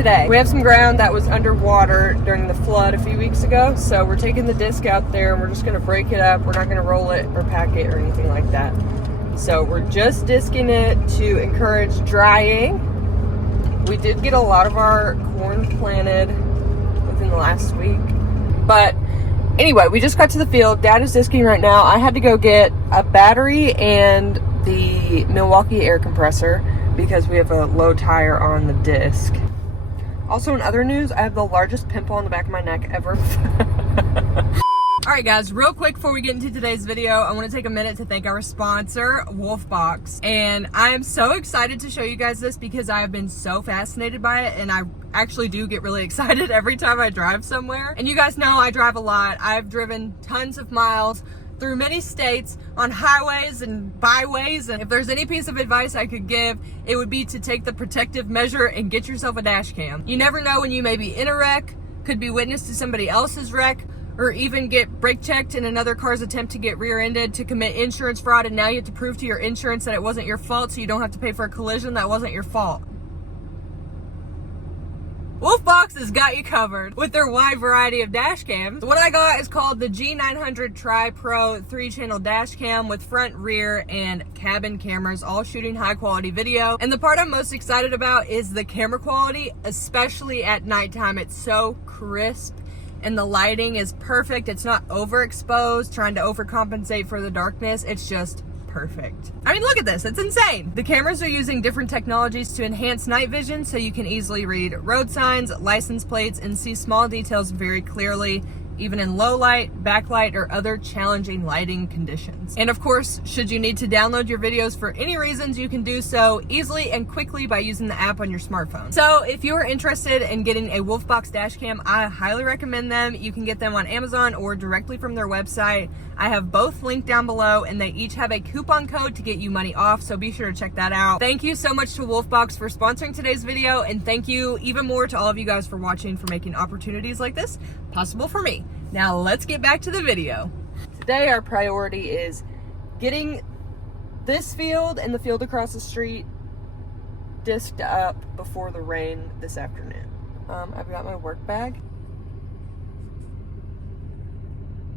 today. We have some ground that was underwater during the flood a few weeks ago, so we're taking the disc out there and we're just gonna break it up. We're not gonna roll it or pack it or anything like that. So we're just disking it to encourage drying. We did get a lot of our corn planted within the last week. But anyway, we just got to the field. Dad is disking right now. I had to go get a battery and the Milwaukee air compressor because we have a low tire on the disc. Also, in other news, I have the largest pimple on the back of my neck ever. Alright guys, real quick before we get into today's video, I want to take a minute to thank our sponsor, Wolfbox. And I am so excited to show you guys this because I have been so fascinated by it, and I actually do get really excited every time I drive somewhere. And you guys know I drive a lot. I've driven tons of miles through many states on highways and byways, and if there's any piece of advice I could give, it would be to take the protective measure and get yourself a dash cam. You never know when you may be in a wreck, could be witness to somebody else's wreck, or even get brake checked in another car's attempt to get rear-ended, to commit insurance fraud, and now you have to prove to your insurance that it wasn't your fault, so you don't have to pay for a collision that wasn't your fault. Wolfbox has got you covered with their wide variety of dash cams. What I got is called the G900 Tri-Pro 3-channel dash cam with front, rear, and cabin cameras, all shooting high-quality video. And the part I'm most excited about is the camera quality, especially at nighttime. It's so crisp and the lighting is perfect. It's not overexposed, trying to overcompensate for the darkness. It's just perfect. I mean, look at this, it's insane. The cameras are using different technologies to enhance night vision so you can easily read road signs, license plates, and see small details very clearly, even in low light, backlight, or other challenging lighting conditions. And of course, should you need to download your videos for any reasons, you can do so easily and quickly by using the app on your smartphone. So if you are interested in getting a Wolfbox dash cam, I highly recommend them. You can get them on Amazon or directly from their website. I have both linked down below, and they each have a coupon code to get you money off, so be sure to check that out. Thank you so much to Wolfbox for sponsoring today's video, and thank you even more to all of you guys for watching, for making opportunities like this possible for me. Now let's get back to the video. Today our priority is getting this field and the field across the street disked up before the rain this afternoon. I've got my work bag.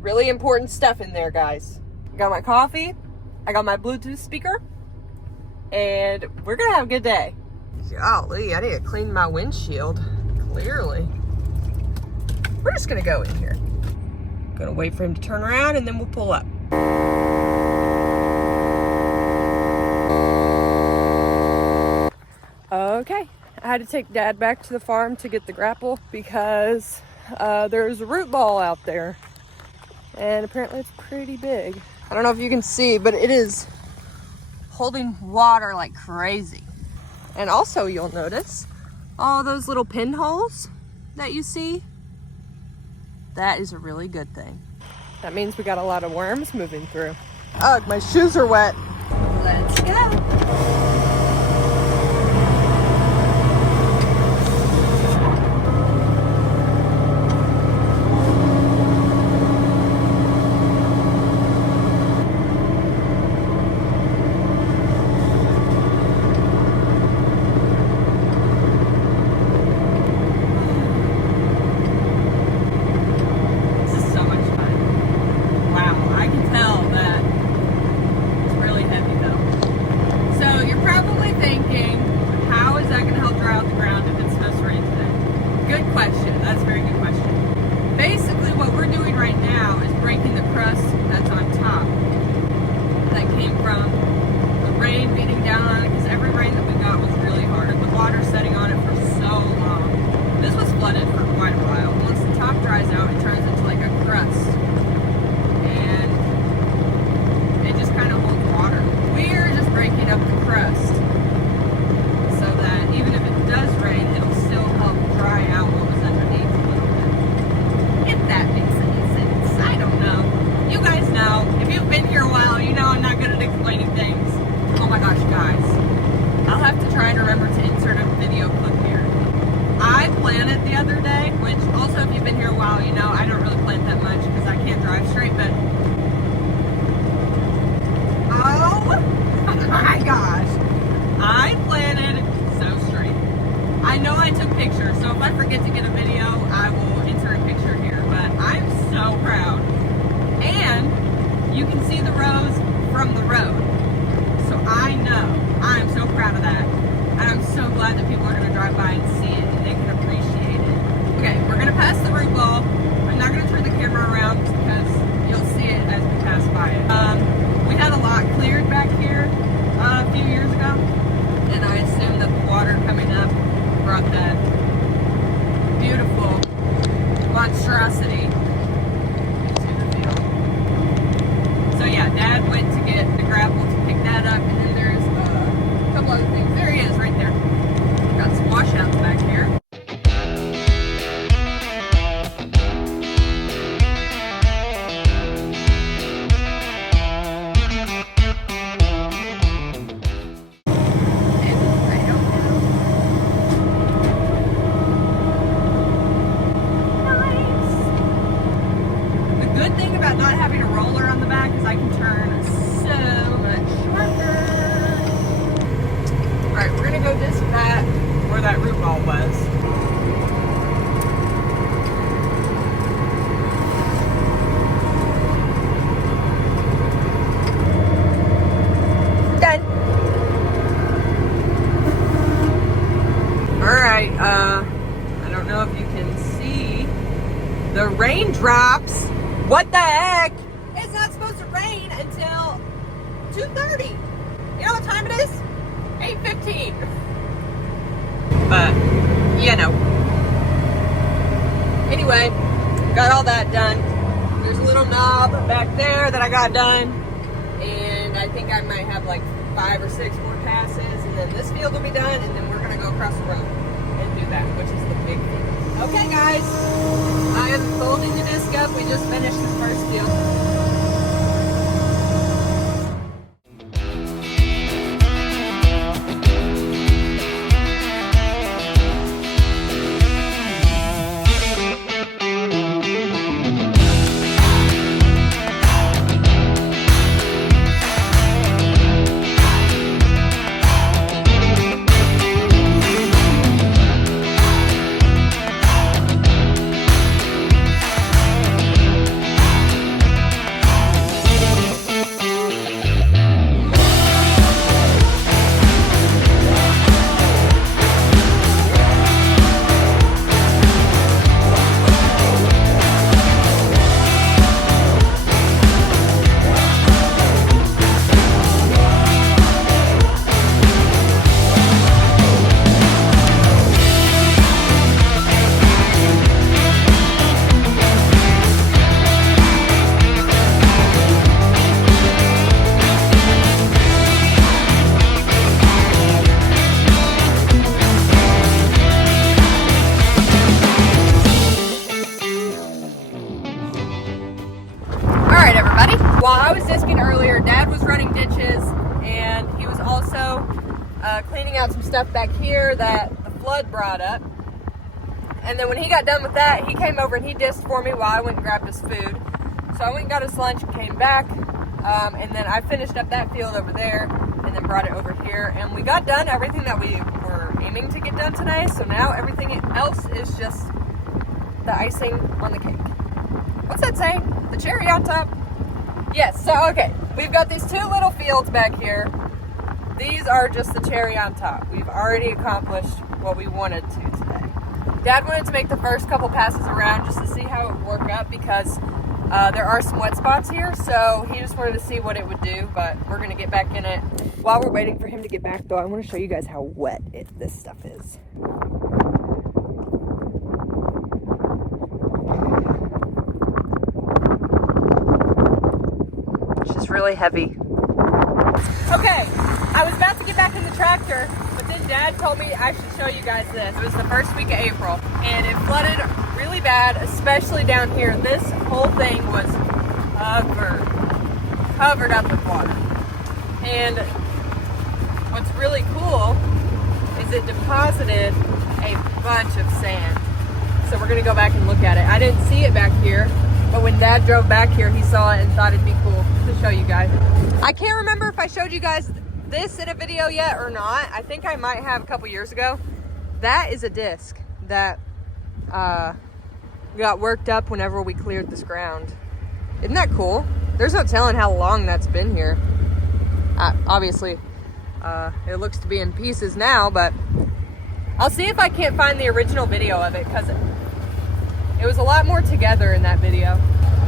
Really important stuff in there, guys. I got my coffee, I got my Bluetooth speaker, and we're gonna have a good day. Golly, I need to clean my windshield, clearly. We're just gonna go in here. Gonna wait for him to turn around and then we'll pull up. Okay, I had to take Dad back to the farm to get the grapple because there's a root ball out there. And apparently it's pretty big. I don't know if you can see, but it is holding water like crazy. And also you'll notice all those little pinholes that you see. That is a really good thing. That means we got a lot of worms moving through. Ugh, my shoes are wet. Let's go. 2:30. You know what time it is? 8:15. But, you know. Anyway, got all that done. There's a little knob back there that I got done. And I think I might have like 5 or 6 more passes. And then this field will be done. And then we're going to go across the road and do that, which is the big thing. Okay, guys. I am folding the disc up. We just finished the first field. While I was disking earlier, Dad was running ditches, and he was also cleaning out some stuff back here that the flood brought up. And then when he got done with that, he came over and he disked for me while I went and grabbed his food. So I went and got his lunch and came back, and then I finished up that field over there and then brought it over here. And we got done everything that we were aiming to get done today. So now everything else is just the icing on the cake. What's that saying? The cherry on top? Yes, so okay, we've got these 2 little fields back here. These are just the cherry on top. We've already accomplished what we wanted to today. Dad wanted to make the first couple passes around just to see how it would work out because there are some wet spots here, so he just wanted to see what it would do, but we're gonna get back in it. While we're waiting for him to get back though, I wanna show you guys how wet this stuff is. Really heavy. Okay, I was about to get back in the tractor, but then Dad told me I should show you guys this. It was the first week of April, and it flooded really bad, especially down here. This whole thing was covered up with water. And what's really cool is it deposited a bunch of sand. So we're gonna go back and look at it. I didn't see it back here, but when Dad drove back here, he saw it and thought it'd be cool to show you guys. I can't remember if I showed you guys this in a video yet or not. I think I might have a couple years ago. That is a disc that got worked up whenever we cleared this ground. Isn't that cool? There's no telling how long that's been here. Obviously, it looks to be in pieces now, but I'll see if I can't find the original video of it because it was a lot more together in that video.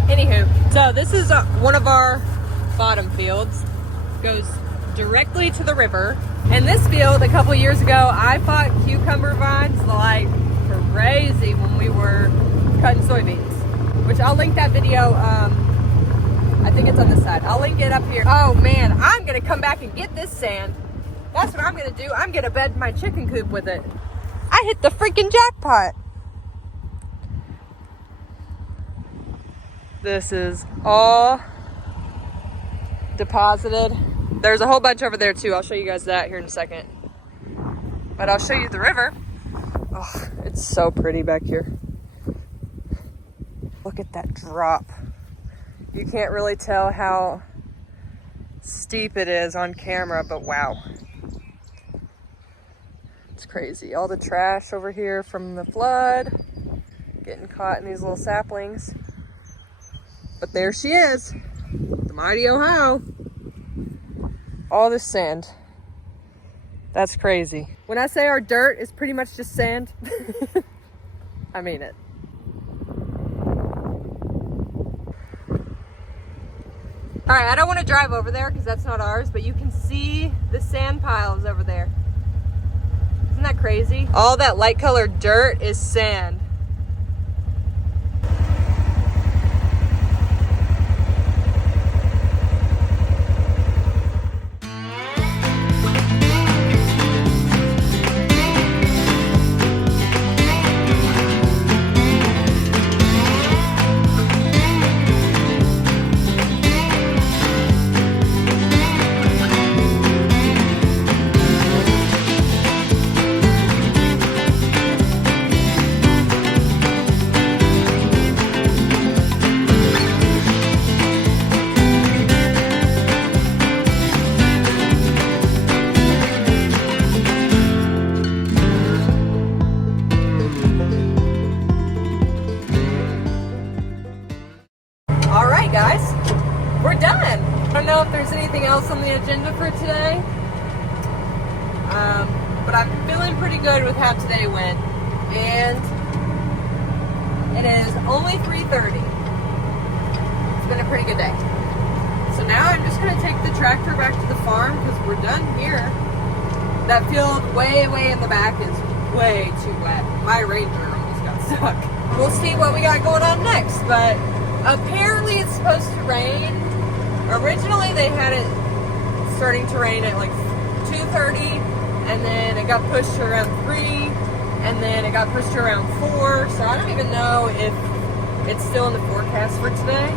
Anywho, so this is one of our bottom fields. Goes directly to the river. And this field, a couple years ago, I fought cucumber vines like crazy when we were cutting soybeans. Which I'll link that video, I think it's on this side. I'll link it up here. Oh man, I'm gonna come back and get this sand. That's what I'm gonna do. I'm gonna bed my chicken coop with it. I hit the freaking jackpot. This is all deposited. There's a whole bunch over there too. I'll show you guys that here in a second. But I'll show you the river. Oh, it's so pretty back here. Look at that drop. You can't really tell how steep it is on camera, but wow. It's crazy. All the trash over here from the flood, getting caught in these little saplings. But there she is, the mighty Ohio. All this sand. That's crazy. When I say our dirt is pretty much just sand, I mean it. All right, I don't want to drive over there because that's not ours, but you can see the sand piles over there. Isn't that crazy? All that light colored dirt is sand. Guys, we're done. I don't know if there's anything else on the agenda for today, but I'm feeling pretty good with how today went, and it is only 3:30. It's been a pretty good day. So now I'm just going to take the tractor back to the farm because we're done here. That field way in the back is way too wet. My Ranger almost got stuck. We'll see what we got going on next, but apparently it's supposed to rain. Originally they had it starting to rain at like 2:30, and then it got pushed to around 3, and then it got pushed to around 4, so I don't even know if it's still in the forecast for today.